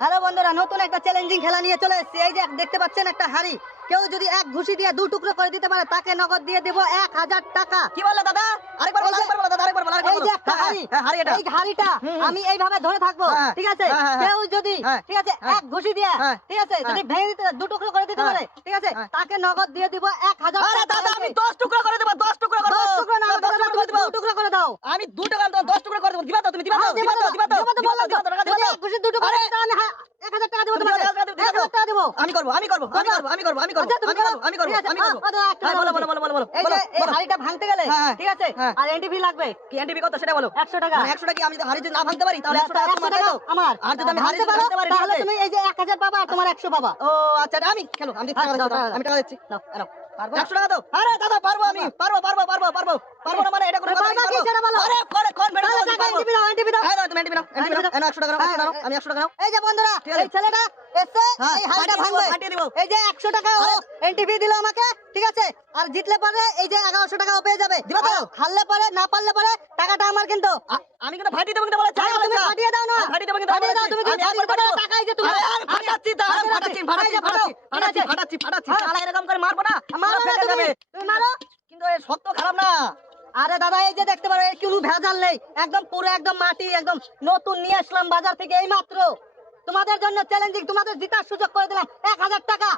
Hello বন্ধুরা নতুন একটা চ্যালেঞ্জিং খেলা নিয়ে চলে এসেছি। এই যে দেখতে পাচ্ছেন একটা হাড়ি। কেউ যদি এক ঘুষি দিয়ে দু টুকরো করে দিতে পারে তাকে নগদ দিয়ে দেবো এক হাজার টাকা। কি বললে দাদা? আরেকবার বলো আরেকবার বলো দাদা আরেকবার বলো এই যে একটা হাড়ি। হাড়ি এটা এই হাড়িটা আমি এইভাবে ধরে থাকব হ্যাঁ, ঠিক আছে? হ্যাঁ, হ্যাঁ, কেউ যদি ঠিক আছে। এক ঘুষি দিয়ে ঠিক আছে যদি। ভেঙে দিতে দু টুকরো করে দিতে পারে ঠিক আছে। তাকে নগদ দিয়ে দিব এক হাজার আরে দাদা আমি। 10 টুকরো করে দেব 10 টুকরো করে দশ দেব। টুকরো না 10 টুকরো করে দেব। দু টুকরো করে দাও। আমি 2 টাকা 10 টুকরো করে দেব। দিবা তো তুমি দিবা তো দিবা তো দিবা তো বললাম। দিবা ঘুষি দু টুকরো আরে, করে দাও, আমি হা- এক হাজার টাকা দেবো তুমি তোমাকে। দিবা তো, দিবা তো, এক হাজার টাকা দেবো আমি করব আমি করব আমি করব আমি করব আমি করব আচ্ছা, আমি করব আমি করব আমি করব। হ্যাঁ বলো বলছি। বলো। বলো বলো এই যে এই হাড়িটা ভাঙতে গেলে হ্যাঁ, ঠিক আছে? হ্যাঁ। আর এনটিভি লাগবে? কি এনটিভি কত সেটা বলো? একশো টাকা। মানে 100 টাকা আমি যদি হাড়ি যদি না ভাঙতে পারি তাহলে 100 টাকা তোমার দাও। আমার। আর যদি আমি হাড়ি ভাঙতে পারি তাহলে তুমি এই যে এক হাজার পাবা আর তোমার একশো পাবা। ও আচ্ছা আমি খেলো আমি হ্যাঁ, টাকা দিচ্ছি, দাও, আমি টাকা দিচ্ছি। দাও, দাও। পারব? 100 টাকা দাও। আরে দাদা পারব আমি। পারব পারব পারব পারব পারব। না মানে এটা কোনো কথা পারবা নাকি, কি পারব। সেটা বলো? আরে করে কোন বেটা তাহলে বলছি, টাকা পারব। এনটিভি দাও এনটিভি দাও। হ্যাঁ তুমি এনটিপি নাও এনটিপি নাও এনো 100 টাকা নাও 100 টাকা নাও আমি 100 টাকা নাও। এই যে বন্ধুরা এই ছেলেটা এসে হ্যাঁ, এই হাড়িটা ভাঙবে এই যে একশো টাকা ও এনটিভি দিল আমাকে ঠিক আছে? আর জিতলে পরে এই যে এগারোশো টাকা ও পেয়ে যাবে। দিবা তো? হারলে পরে না পারলে পরে টাকাটা আমার কিন্তু। আমি কিন্তু ফাটিয়ে দেবো কিন্তু বলে হ্যাঁ, তুমি ফাটিয়ে দাও না। ফাটিয়ে দেবো কিন্তু ফাটিয়ে দাও তুমি কিন্তু টাকা এই যে তুমি আরে, আরে, ফাটাচ্ছি তো, আরে, ফাটাচ্ছি, ফাটাচ্ছি, এই যে ফাটাচ্ছি, ফাটাচ্ছি, ফাটাচ্ছি, ফাটাচ্ছি। শালা এরকম করে মারবো না, মারো না তুমি তুমি মারো কিন্তু এ শক্ত খারাপ না। আরে দাদা এই যে দেখতে পারো এই কোনো ভেজাল নেই। একদম পুরো একদম মাটি একদম নতুন নিয়ে আসলাম বাজার থেকে এই মাত্র তোমাদের জন্য চ্যালেঞ্জিং তোমাদের জিতার সুযোগ করে দিলাম। এক হাজার টাকা।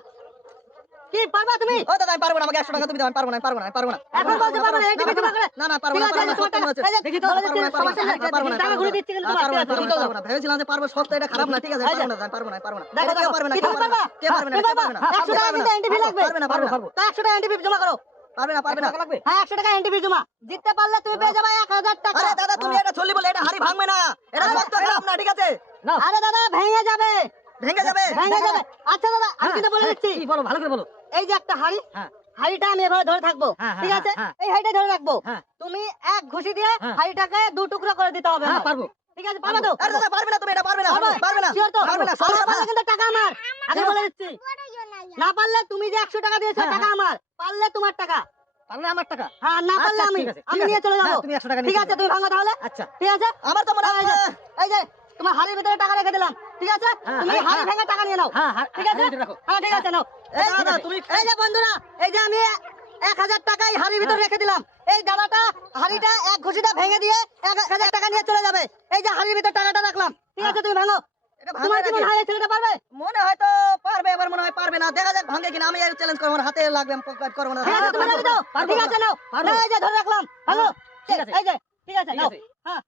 কি পারবা তুমি ও দাদা আমি পারব না আমাকে 100 টাকা তুমি দাও আমি পারব না আমি পারব না আমি পারব না এখন বলতে পারব না এই টিভি তোমাকে না না পারব না আছে, পারব না তোমার সত্য টাকা- হচ্ছে এই যে, দেখি বলে পারব না দিচ্ছি, পারব না সমস্যা নেই, পারব না টাকা ঘুরে দিচ্ছি কিন্তু পারব না ঠিক আছে, পারব না, পারব না ভেবেছিলাম যে পারব এটা খারাপ না ঠিক আছে পারব না আমি পারব না পারব না দেখো, দেখো, পারবে না কি পারবে না পারবা? পারবে না তুমি কেউ পারবা? পারবে না একশো টাকা কিন্তু NTV লাগবে। পারবে না পারবে পারব তা একশো টাকা এনটিভি জমা করো পারবে না পারবে না হ্যাঁ একশো টাকা এনটিভি জমা জিততে পারলে তুমি পেয়ে যাবে টাকা আরে দাদা তুমি এটা চললি বলে এটা হাড়ি ভাঙবে না এটা শক্ত খারাপ না ঠিক আছে আরে দাদা ভেঙে যাবে ভেঙে যাবে ভেঙে যাবে আচ্ছা দাদা আমি কিন্তু বলে দিচ্ছি বলো ভালো করে বলো এই যে একটা হাড়ি হ্যাঁ। হাড়িটা আমি এভাবে ধরে থাকব হ্যাঁ, হ্যাঁ, ঠিক আছে? এই হাড়িটা ধরে রাখব। তুমি এক ঘুষি দিয়ে। হাড়িটাকে দু টুকরো করে দিতে হবে হ্যাঁ পারব। ঠিক আছে পারবে তো? আরে দাদা পারবে না তুমি এটা পারবে না। পারবে? না। তো? পারবে না কিন্তু টাকা আমার। আগে বলে দিচ্ছি। না পারলে তুমি যে একশো টাকা দিয়েছ টাকা আমার। পারলে তোমার টাকা। পারলে আমার টাকা? হ্যাঁ না পারলে আচ্ছা, আমি আমি নিয়ে চলে যাব। তুমি 100 টাকা ঠিক আছে তুমি ভাঙো তাহলে। আচ্ছা। ঠিক আছে? আমার তো মনে হয় এই যে তোমার হাড়ির ভিতরে টাকা রেখে দিলাম। ঠিক আছে? হ্যাঁ, তুমি হাড়ি হ্যাঁ। ভেঙে টাকা নিয়ে নাও। হ্যাঁ, ঠিক আছে। হ্যাঁ ঠিক আছে নাও। এই দাদা, তুমি- এই যে বন্ধুরা এই যে আমি এক হাজার টাকা এই হাড়ির ভিতরে রেখে দিলাম। এই দাদাটা হাড়িটা এক ঘুষিটা ভেঙে দিয়ে এক হাজার টাকা নিয়ে চলে যাবে। এই যে হাড়ির ভিতরে টাকাটা রাখলাম। ঠিক আছে তুমি ভাঙো। তোমার কি মনে হয় ছেলেটা পারবে? মনে হয় তো পারবে এবার মনে হয় পারবে না। দেখা যাক ভাঙে কিনা। আমি চ্যালেঞ্জ করব হাতে লাগবে আমি করব না। ঠিক আছে নাও এই যে ধরে রাখলাম। ভাঙো। ঠিক আছে। এই যে ঠিক আছে নাও। হ্যাঁ।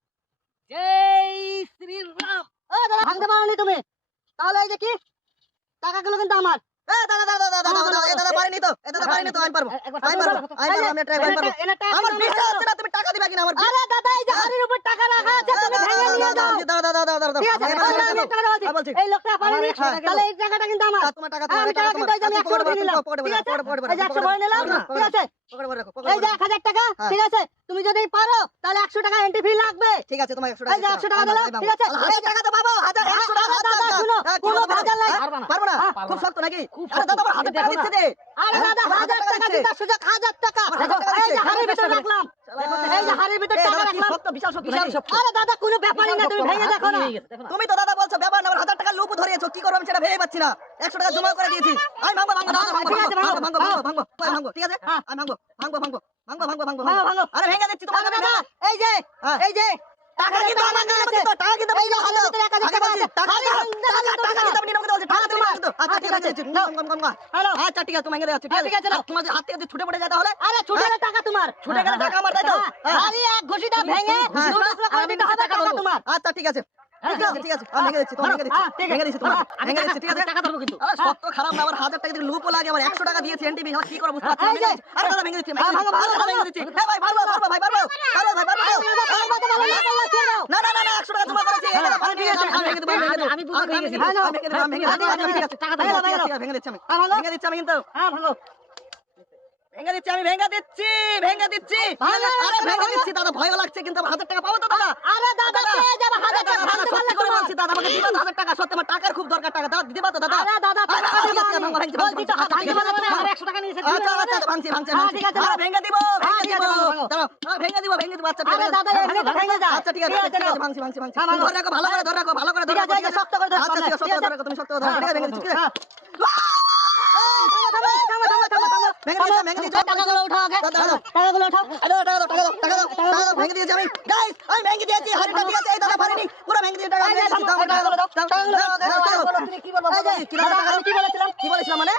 জয় শ্রীরাম। ও দাদা ভাঙতে পারোনি তুমি। তাহলে এই যে কি? টাকাগুলো কিন্তু আমার। আমার বিশ্বাস হচ্ছে না তুমি টাকা দিবা কিনা আমার এই লোকটা টাকা তাহলে এই টাকাটা কিন্তু আমার। তোমার টাকা হ্যাঁ, আমি টাকা টাকা কিন্তু আমি তোমার একশো নিলাম ঠিক আছে পকেটে এই যে একশো করে নিলাম ঠিক আছে? এই যে পকেটে এক হাজার টাকা হ্যাঁ। ঠিক আছে? তুমি যদি পারো তাহলে একশো টাকা এন্ট্রি ফি লাগবে। ঠিক আছে তোমার 100 এই যে 100 টাকা দিলাম, ঠিক আছে? হাজার টাকা তো পাবো হাজার 100 টাকা দাদা, শুনো, হ্যাঁ, কোনো ভেজাল নাই। হ্যাঁ, পারব না। হ্যাঁ, খুব শক্ত নাকি? আরে দাদা আমার হাজার টাকা দেখো দে আরে হ্যাঁ, দাদা আমার হাজার টাকা দিতে সুযোগ হাজার টাকা। আমার হাজার টাকা এই যে দিচ্ছে। ভিতরে রাখলাম। এই যে হাড়ির ভিতরে টাকা দাদা, রাখলাম শক্ত, বিশাল নাকি? আরে দাদা কোনো ব্যাপারই না তুমি ভেঙে দেখো না তুমি তো দাদা বলছো ব্যাপার না হাজার টাকা লুপ ধরিয়েছো কি করব আমি সেটা ভেবে পাচ্ছি না একশো টাকা জমা করে দিয়েছি আমি ভাঙবো ভাঙবো ভাঙবো ভাঙবো ঠিক আছে, ভাঙবো ভাঙো, ভাঙবো ভাঙবো ভাঙবো হ্যাঁ। ঠিক আছে হ্যাঁ। আমি ভাঙবো ভাঙবো ভাঙবো ভাঙবো ভাঙবো ভাঙবো ভাঙো, ভাঙো। আরে ভেঙে দিচ্ছি আরে দাদা এই যে হ্যাঁ। এই যে টাকা কিন্তু আমার নামে আছে। টাকা কিন্তু এই যে আগে টাকা টাকা দাও, টাকা, টাকা কিন্তু আপনি নিয়ে বলছি, টাকা তুমি আসো আচ্ছা, হ্যাঁ, ঠিক আছে, নাও, গম, গম। হ্যালো আচ্ছা, ঠিক আছে, তুমি ভেঙে যাচ্ছ, ঠিক হ্যাঁ, আছে। ঠিক আছে, নাও। তোমার হাত থেকে ছুটে পড়ে যায় তাহলে? আরে ছুটে গেলে টাকা তোমার ছুটে গেলে টাকা আমার? হ্যাঁ, হ্যাঁ। এক ঘুষিটা ভেঙে দুটো টুকরো করে দিতে হবে টাকা তোমার আচ্ছা, ঠিক আছে। হ্যাঁ, ঠিক আছে, আমি দিচ্ছি, তোমার হ্যাঁ, দিচ্ছি। ঠিক আছে। ভেঙে দিচ্ছি তোমার। হ্যাঁ, ভেঙে দিচ্ছি, ঠিক আছে? আরে, শক্ত খারাপ না, আমার হাজার টাকা দিয়ে লুপও লাগে, আমার 100 টাকা দিয়েছি, NTV, আমার কি করব বুঝতে পারছি না, এই যে। ভেঙে দিচ্ছি। আরে দাদা, ভেঙে দিচ্ছি, ভেঙে হ্যাঁ, দিচ্ছি। আরে দাদা, ভাঙো, ভেঙে দিচ্ছি। হ্যাঁ, ভাই, পারব, পারব, ভাই, পারব। পারব, ভাই, পারব। না, না, না, না, 100 টাকা জমা করেছি। এই দাদা, পানি নিয়ে যাও, আমি ভেঙে দেবো, আমি ভেঙে দেবো। আমি বুঝতে আমি ভেঙে পেরেছি। দেবো, হ্যাঁ, আমি ভেঙে দেবো, আমি ভেঙে দেবো। হ্যাঁ, আচ্ছা, ঠিক আছে, টাকা ভেঙে দাও, দিচ্ছি, দাও, ঠিক আছে, ভেঙে দিচ্ছি আমি। হ্যাঁ, ভেঙে দিচ্ছি আমি কিন্তু। হ্যাঁ ভালো ভেঙে দিচ্ছি আমি ভেঙে দিচ্ছি ভেঙে দিচ্ছি আরে ভেঙে দিচ্ছি দাদা ভয়ও লাগছে কিন্তু আমার হাজার টাকা পাবো তো দাদা আরে দাদা পেয়ে যাবে হাজার টাকা দাদা, ভাঙতে সত্যি পারলে করে তোমার। বলছি দাদা আমাকে দিবা টাকা সত্যি আমার টাকার খুব দরকার টাকা দাদা দিবা তো দাদা আরে দাদা টাকা ভাঙছি, বলছি তো, ভাঙছি, ভাঙতে পারলে ভাঙছি, তুমি আমার 100 টাকা নিয়েছে, আচ্ছা আচ্ছা না? ভাঙছি ভাঙছি হ্যাঁ, ঠিক আছে, আরে, ভাঙো। দিব হ্যাঁ, ভেঙে দিব। দাঁড়াও, ভেঙে দিব ভেঙে দিব আচ্ছা আরে দাদা, ভাঙো, ভেঙে যায়। আচ্ছা ঠিক আছে ঠিক আছে। ভাঙছি ভাঙছি ভাঙছি হ্যাঁ, ভাঙো। ধরে রাখো ভালো করে ধরে রাখো ভালো করে ধরে রাখো যে শক্ত করে ধরো, আচ্ছা ঠিক আছে শক্ত আছে। ধরে তুমি শক্ত করে ধরো ঠিক আছে ভেঙে দিচ্ছি ঠিক আছে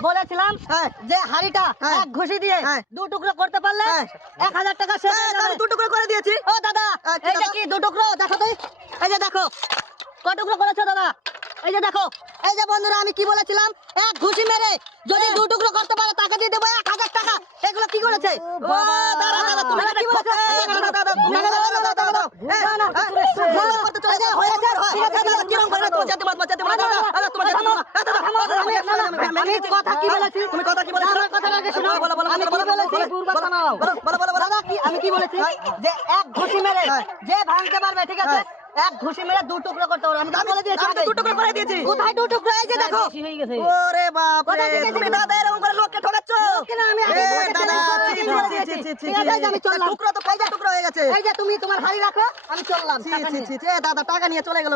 বলেছিলাম? মানে হ্যাঁ। যে হাড়িটা হ্যাঁ। এক ঘুষি দিয়ে হ্যাঁ। দু টুকরো করতে পারলে। এক হাজার টাকা। দু টুকরো করে দিয়েছি ও দাদা কি এইটা দাদা? কি দু টুকরো দেখো তুই এই যে দেখো ক টুকরো করেছ দাদা এই যে দেখো এই যে বন্ধুরা আমি কি বলেছিলাম এক ঘুষি মেরে যদি দু টুকরো করতে পারে তাকে দিয়ে দেবো এক হাজার টাকা এগুলো কি করেছে ও দাদা দাদা তুমি কি বলেছ? হ্যাঁ, হয়, আমি- কি বলেছি? যে এক ঘুষি মেরে হ্যাঁ। যে ভাঙতে পারবে ঠিক আছে এক ঘুষি মেরে দু টুকরো করতে পারো। আমি তো বলে দিয়েছি আমি। দু টুকরো করে দিয়েছি। কোথায় দু টুকরো? এই যে দেখো। ওরে বাপ রে তুমি না দাদা এরকম করে লোককে ঠকাচ্ছ? লোককে না, আমি আগে দাদা আমি চললাম। টুকরো তো কয়টা টুকরো হয়ে গেছে? এই যে তুমি তোমার হাড়ি রাখো আমি চললাম দাদা টাকা নিয়ে চলে গেল।